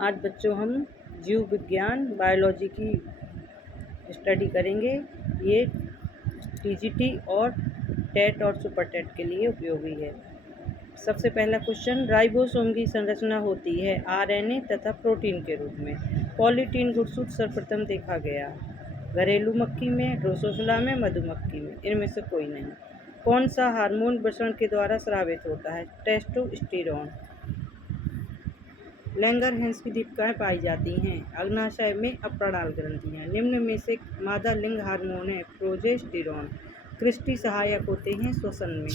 आज बच्चों हम जीव विज्ञान बायोलॉजी की स्टडी करेंगे। ये टीजीटी और टेट और सुपर टेट के लिए उपयोगी है। सबसे पहला क्वेश्चन, राइबोसोम की संरचना होती है आरएनए तथा प्रोटीन के रूप में। पॉलीटीन गुणसूत्र सर्वप्रथम देखा गया घरेलू मक्खी में, ड्रोसोफिला में, मधुमक्खी में। इनमें से कोई नहीं। कौन सा हार्मोन वृषण के द्वारा स्रावित होता है? टेस्टोस्टेरोन। लैंगरहैंस की दीपिकाएँ पाई जाती हैं अग्नाशय में अप्राणाल ग्रंथियाँ। निम्न में से मादा लिंग हार्मोन है प्रोजेस्टेरोन। क्रिस्टी सहायक होते हैं श्वसन में।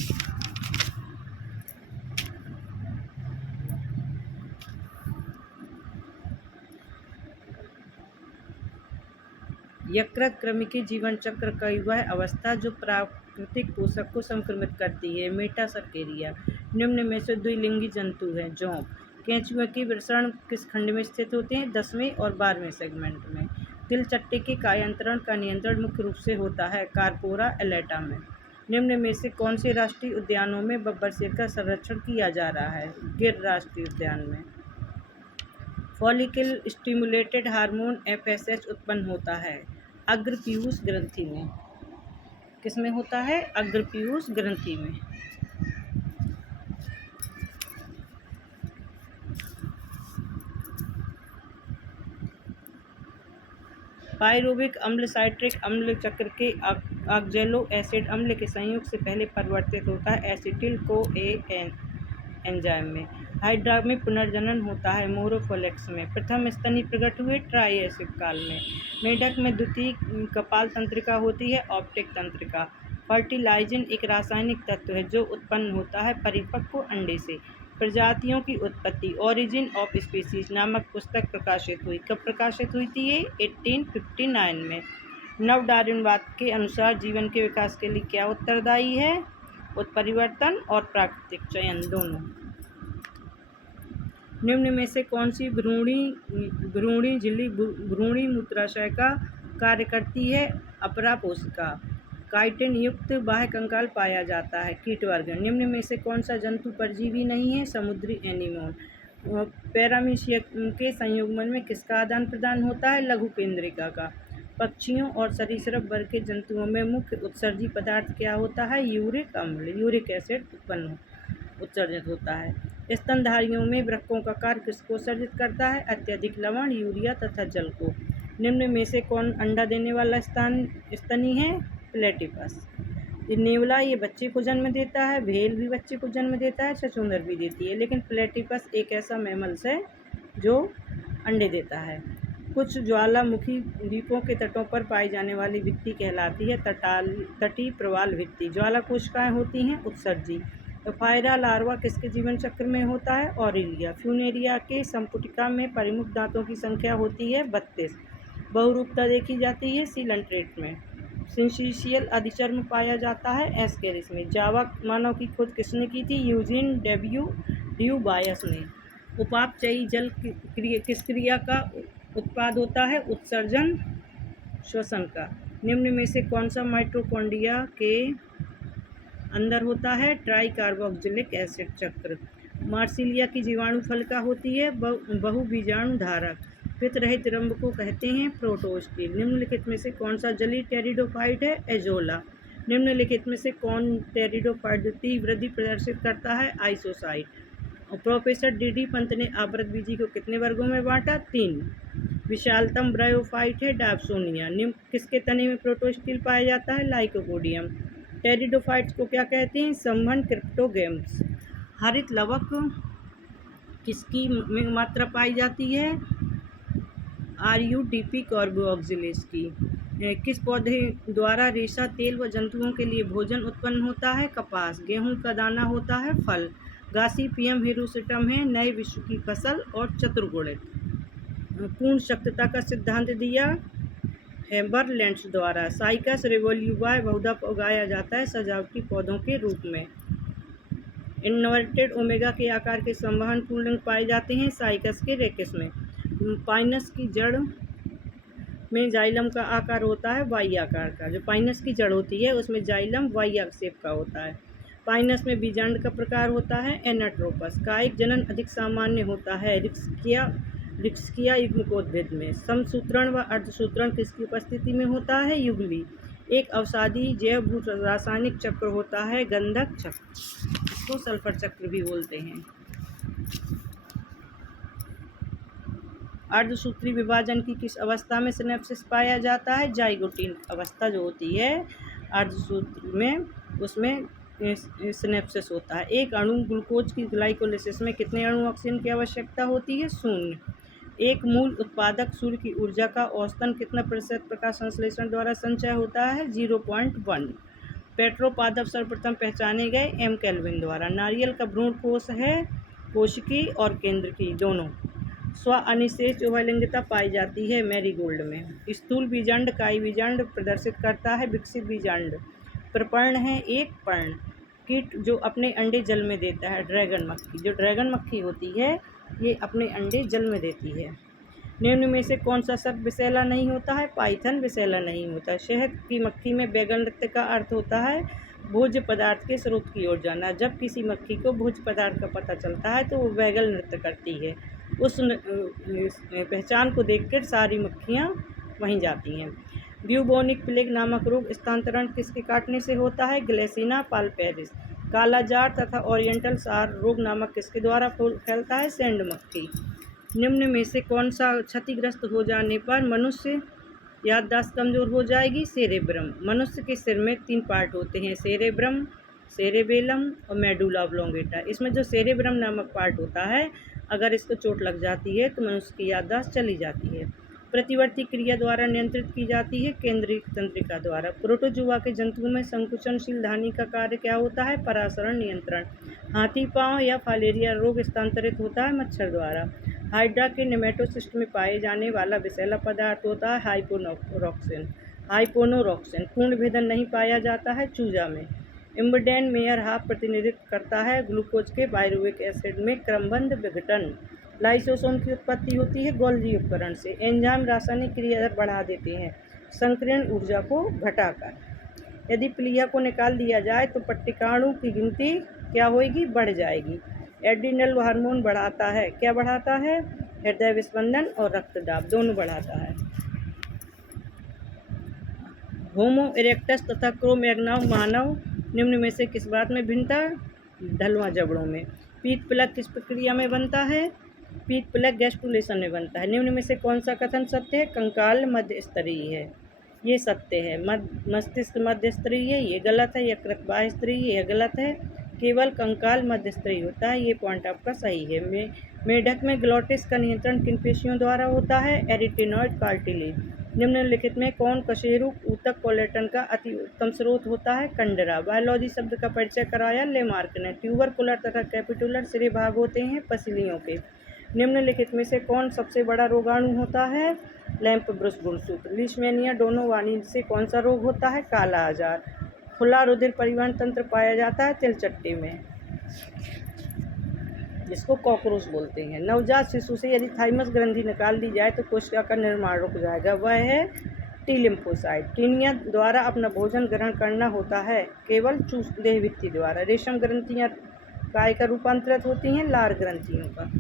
यकृत कृमि के जीवन चक्र की वह अवस्था जो प्राकृतिक पोषक को संक्रमित करती है मेटासर्केरिया। निम्न में से द्विलिंगी जंतु है जोंक। केंचुए के वृषण किस खंड में स्थित होते हैं? 10वें और 12वें सेगमेंट में। तिल चट्टे के कायांतरण का नियंत्रण मुख्य रूप से होता है कार्पोरा एलेटा में। निम्न में से कौन से राष्ट्रीय उद्यानों में बब्बर शेर का संरक्षण किया जा रहा है? गिर राष्ट्रीय उद्यान में। फॉलिकल स्टिमुलेटेड हार्मोन एफएसएच उत्पन्न होता है अग्रपीयूष ग्रंथि में। किसमें होता है? अग्रपीयूष ग्रंथि में। पायरुविक अम्ल साइट्रिक अम्ल चक्र के ऑक्जेलो एसिड अम्ल के संयोग से पहले परिवर्तित होता है एसिटिल CoA एंजाइम में। हाइड्रा में पुनर्जनन होता है मोरोफोलेक्स में। प्रथम स्तनी प्रकट हुए ट्राइएसिक काल में। मेढक में द्वितीय कपाल तंत्रिका होती है ऑप्टिक तंत्रिका। फर्टिलाइजिन एक रासायनिक तत्व है जो उत्पन्न होता है परिपक्व अंडे से। प्रजातियों की उत्पत्ति ओरिजिन ऑफ स्पीसीज नामक पुस्तक प्रकाशित हुई। कब प्रकाशित हुई थी ये? 1859 में। नव डार्विनवाद के अनुसार जीवन के विकास के लिए क्या उत्तरदायी है? उत्परिवर्तन और प्राकृतिक चयन दोनों। निम्न में से कौन सी भ्रूणी झिल्ली भ्रूणी मूत्राशय का कार्य करती है? अपरा कोशिका। काइटिन युक्त बाह्य कंकाल पाया जाता है कीट वर्ग। निम्न में से कौन सा जंतु परजीवी नहीं है? समुद्री एनीमोन। पैरामीशिया के संयुग्मन में किसका आदान प्रदान होता है? लघु केंद्रिका का। पक्षियों और सरीसृप वर्ग के जंतुओं में मुख्य उत्सर्जी पदार्थ क्या होता है? यूरिक अम्ल यूरिक एसिड उत्सर्जित होता है। स्तनधारियों में वृक्कों का कार्य किसको उत्सर्जित करता है? अत्यधिक लवण, यूरिया तथा जल को। निम्न में से कौन अंडा देने वाला स्तनी है? प्लेटिपस। नेवला ये बच्चे को जन्म देता है, व्हेल भी बच्चे को जन्म देता है, छछूंदर भी देती है, लेकिन प्लेटिपस एक ऐसा मैमल्स है जो अंडे देता है। कुछ ज्वालामुखी द्वीपों के तटों पर पाई जाने वाली भित्ति कहलाती है तटीय प्रवाल भित्ति। ज्वाला कोशिकाएं होती हैं उत्सर्जी। फायरा लार्वा किसके जीवन चक्र में होता है? ऑरिलिया। फ्यूनेरिया के संपुटिका में परिमुख दांतों की संख्या होती है 32। बहुरूपता देखी जाती है सीलंट्रेट में। सिंसिशियल अधिचर्म पाया जाता है एस्केरिस में। जावा मानव की खोज किसने की थी? यूजीन ड्यूबायस ने। उपापचयी जल किस क्रिया का उत्पाद होता है? उत्सर्जन श्वसन का। निम्न में से कौन सा माइटोकॉन्ड्रिया के अंदर होता है? ट्राई कार्बोक्सिलिक एसिड चक्र। मार्सिलिया की जीवाणु फलिका होती है बहुबीजाणु धारक। पित्त रहित रंभ को कहते हैं प्रोटोस्टिल। निम्नलिखित में से कौन सा जलीय टेरिडोफाइट है? एजोला। निम्नलिखित में से कौन टेरिडोफाइट द्वितीय वृद्धि प्रदर्शित करता है? आइसोसाइट। और प्रोफेसर डी पंत ने आवृतबीजी को कितने वर्गों में बांटा? 3। विशालतम ब्रायोफाइट है डायप्सोनिया। निम्न किसके तने में प्रोटोस्टिल पाया जाता है? लाइकोपोडियम। टेरिडोफाइट्स को क्या कहते हैं? संवहन क्रिप्टोगेम्स। हरित लवक किसकी मात्रा पाई जाती है? RUDP कार्बोक्सिलेज की। किस पौधे द्वारा रेशा तेल व जंतुओं के लिए भोजन उत्पन्न होता है? कपास। गेहूं का दाना होता है फल। गासीपियम हिरुसिटम है नए विश्व की फसल और चतुर्गुणित। पूर्ण शक्तता का सिद्धांत दिया हेबरलैंड्स द्वारा। साइकस रेवोल्यूबाए बहुधा उगाया जाता है सजावटी पौधों के रूप में। इन्वर्टेड ओमेगा के आकार के संवहन पुल्लिंग पाए जाते हैं साइकस के रेकिस में। पाइनस की जड़ में जाइलम का आकार होता है वाई आकार का। जो पाइनस की जड़ होती है उसमें जाइलम वाई शेप का होता है। पाइनस में बीजांड का प्रकार होता है एनाट्रोपस। कायिक जनन अधिक सामान्य होता है रिक्सिया रिक्सिया युग्मकोद्भिद में। समसूत्रण व अर्धसूत्रण किसकी उपस्थिति में होता है? युगली। एक अवसादी जैव भू रासायनिक चक्र होता है गंधक चक्र, इसको सल्फर चक्र भी बोलते हैं। अर्धसूत्री विभाजन की किस अवस्था में सिनेप्सिस पाया जाता है? जाइगोटीन अवस्था जो होती है अर्धसूत्र में, उसमें सिनेप्सिस होता है। एक अणु ग्लूकोज की ग्लाइकोलिसिस में कितने अणु ऑक्सीजन की आवश्यकता होती है? 0। एक मूल उत्पादक सूर्य की ऊर्जा का औसतन कितना प्रतिशत प्रकाश संश्लेषण द्वारा संचय होता है? 0.1। पेट्रोपादप सर्वप्रथम पहचाने गए एम केल्विन द्वारा। नारियल का भ्रूण कोश है कोशिकी और केंद्रकी दोनों। स्व अनिषेच उभयलिंगता पाई जाती है मैरीगोल्ड में। स्थूल बीजांड काई बीजांड प्रदर्शित करता है विकसित बीजांड। प्रपर्ण है एक पर्ण। कीट जो अपने अंडे जल में देता है ड्रैगन मक्खी। जो ड्रैगन मक्खी होती है ये अपने अंडे जल में देती है। निम्न में से कौन सा शब्द विषैला नहीं होता है? पाइथन विषैला नहीं होता। शहद की मक्खी में बैगन नृत्य का अर्थ होता है भोज्य पदार्थ के स्रोत की ओर जाना। जब किसी मक्खी को भोज्य पदार्थ का पता चलता है तो वो बैगन नृत्य करती है। उस पहचान को देखकर सारी मक्खियाँ वहीं जाती हैं। ब्यूबोनिक प्लेग नामक रोग स्थानांतरण किसके काटने से होता है? ग्लेसिना पाल्पेरिस। काला जार तथा ओरिएंटल सार रोग नामक किसके द्वारा फैलता है? सैंड मक्खी। निम्न में से कौन सा क्षतिग्रस्त हो जाने पर मनुष्य याददाश्त कमजोर हो जाएगी? सेरेब्रम। मनुष्य के सिर में 3 पार्ट होते हैं, सेरेब्रम, सेरेबेलम और मेडुला ऑब्लोंगेटा। इसमें जो सेरेब्रम नामक पार्ट होता है अगर इसको चोट लग जाती है तो मनुष्य की याददाश्त चली जाती है। प्रतिवर्ती क्रिया द्वारा नियंत्रित की जाती है केंद्रीय तंत्रिका द्वारा। प्रोटोजुआ के जंतुओं में संकुचनशील धानी का कार्य क्या होता है? परासरण नियंत्रण। हाथी पांव या फालेरिया रोग स्थानांतरित होता है मच्छर द्वारा। हाइड्रा के नेमेटोसिस्ट में पाए जाने वाला विषैला पदार्थ होता है हाइपोनोरॉक्सिन। पूर्ण भेदन नहीं पाया जाता है चूजा में। इम्बडेन मेयर हाफ प्रतिनिधित्व करता है ग्लूकोज के पायरुविक एसिड में क्रमबद्ध विघटन। लाइसोसोम की उत्पत्ति होती है गोल्जी उपकरण से। एंजाइम रासायनिक क्रिया दर बढ़ा देते हैं संकीर्ण ऊर्जा को घटाकर। यदि प्लीहा को निकाल दिया जाए तो पट्टिकाणु की गिनती क्या होगी? बढ़ जाएगी। एड्रिनल हार्मोन बढ़ाता है, क्या बढ़ाता है? हृदय विस्पंदन और रक्तदाब दोनों बढ़ाता है। होमो इरेक्टस तथा क्रो मैग्नम मानव निम्न में से किस बात में भिन्नता? ढलुआ जबड़ों में। पीत प्लग किस प्रक्रिया में बनता है? पीत प्लग गैस्ट्रुलेशन में बनता है। निम्न में से कौन सा कथन सत्य है? कंकाल मध्य स्तरीय है, ये सत्य है। मस्तिष्क मध्य स्तरीय है, ये गलत है। यकृत बाह्य स्तरीय है, यह गलत है। केवल कंकाल मध्य स्तरीय होता है, ये पॉइंट आपका सही है। मेढक में ग्लोटिस का नियंत्रण किन पेशियों द्वारा होता है? एरिटेनॉइड कार्टिलेज। निम्नलिखित में कौन कशेरुक ऊतक कोलेटन का अति उत्तम स्रोत होता है? कंडरा। बायोलॉजी शब्द का परिचय कराया लेमार्क ने। ट्यूबरकुलर तथा कैपिटुलर सिरे भाग होते हैं पसलियों के। निम्नलिखित में से कौन सबसे बड़ा रोगाणु होता है? लैंप ब्रुश गुणसूत्र। लीशमैनिया डोनोवानी से कौन सा रोग होता है? काला आजार। खुला रुधिर परिवहन तंत्र पाया जाता है तिलचट्टे में, जिसको कॉकरोच बोलते हैं। नवजात शिशु से यदि थाइमस ग्रंथि निकाल दी जाए तो कोशिका का निर्माण रुक जाएगा, वह है टी लिम्फोसाइट। टीनिया द्वारा अपना भोजन ग्रहण करना होता है केवल देहभित्ति द्वारा। रेशम ग्रंथियाँ काय का रूपांतरित होती हैं? लार ग्रंथियों का।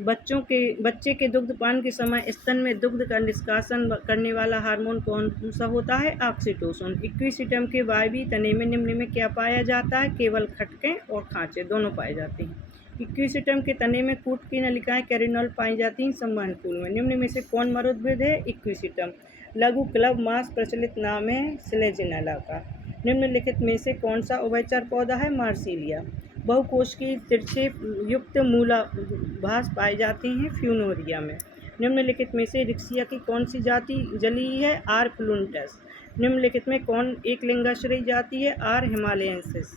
बच्चे के दुग्धपान के समय स्तन में दुग्ध का निष्कासन करने वाला हार्मोन कौन सा होता है? ऑक्सीटोसिन। इक्विसिटम के वायवीय तने में निम्न में क्या पाया जाता है? केवल खटके और खांचे दोनों पाए जाते हैं। इक्विसिटम के तने में कूट की नलिकाएं कैरिनॉल पाई जाती हैं संवहन फूल में। निम्न में से कौन मरुद्भिद है? इक्विसिटम। लघु क्लब मांस प्रचलित नाम है स्लेजिनेला का। निम्नलिखित में से कौन सा उभयचर पौधा है? मार्सिलिया। बहुकोश की तिरछे युक्त मूलाभास पाए जाते हैं फ्यूनोरिया में। निम्नलिखित में से रिक्सिया की कौन सी जाति जलीय है? आर प्लूंटस। निम्नलिखित में कौन एक लिंगाश्रयी जाति है? आर हिमालयेंसिस।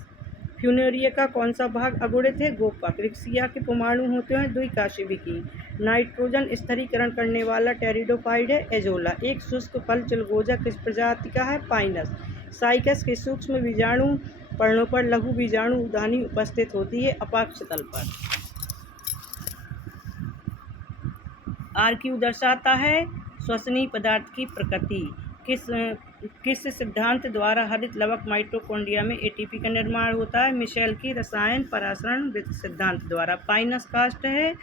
फ्यूनोरिया का कौन सा भाग अगुणित है? गोपक। रिक्सिया के परमाणु होते हैं द्विकाशिभिकी। नाइट्रोजन स्थिरीकरण करने वाला टेरिडोफाइड है एजोला। एक शुष्क फल चिलगोजा किस प्रजाति का है? पाइनस। साइकस के सूक्ष्म बीजाणु पर्णों पर लघु बीजाणु उदानी उपस्थित होती है अपाक्ष तल पर। आरक्यू दर्शाता है श्वसनीय पदार्थ की प्रकृति। किस सिद्धांत द्वारा हरित लवक माइटोकॉन्ड्रिया में एटीपी का निर्माण होता है? मिशेल की रसायन परासरण सिद्धांत द्वारा। पाइनस कास्ट है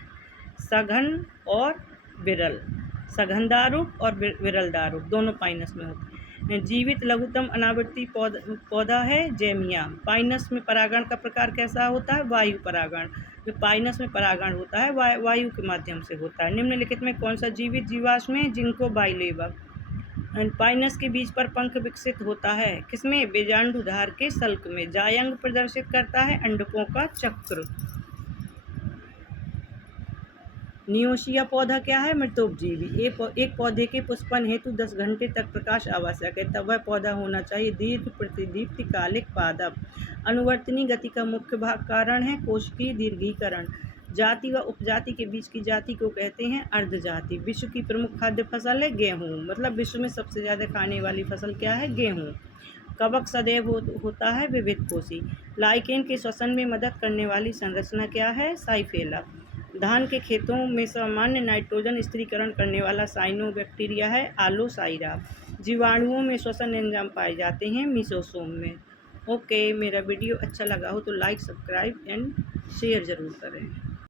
सघन और विरल। सघनदारुक और विरलदारुक दोनों पाइनस में होते हैं। जीवित लघुतम अनावृति पौधा है जेमिया। पाइनस में परागण का प्रकार कैसा होता है? वायु परागण। जो पाइनस में परागण होता है वायु के माध्यम से होता है। निम्नलिखित में कौन सा जीवित जीवाश्म है? जिंको बाइलेबा। पाइनस के बीज पर पंख विकसित होता है किसमें? बीजांडुधार के सल्क में। जायंग प्रदर्शित करता है अंडकों का चक्र। नियोशिया पौधा क्या है? मृतोपजीवी। एक पौधे के पुष्पन हेतु 10 घंटे तक प्रकाश आवश्यक है, तब वह पौधा होना चाहिए दीर्घ प्रतिदीप्तिकालिक पादप। अनुवर्तनी गति का मुख्य भाग कारण है कोशिकीय दीर्घीकरण। जाति व उपजाति के बीच की जाति को कहते हैं अर्धजाति। विश्व की प्रमुख खाद्य फसल है गेहूँ। मतलब विश्व में सबसे ज़्यादा खाने वाली फसल क्या है? गेहूँ। कवक सदैव होता है विविध कोषी। लाइकेन के श्वसन में मदद करने वाली संरचना क्या है? साइफेला। धान के खेतों में सामान्य नाइट्रोजन स्थिरीकरण करने वाला साइनोबैक्टीरिया है आलोसाइरा। जीवाणुओं में श्वसन एंजाइम पाए जाते हैं मीसोसोम में। ओके, मेरा वीडियो अच्छा लगा हो तो लाइक, सब्सक्राइब एंड शेयर ज़रूर करें।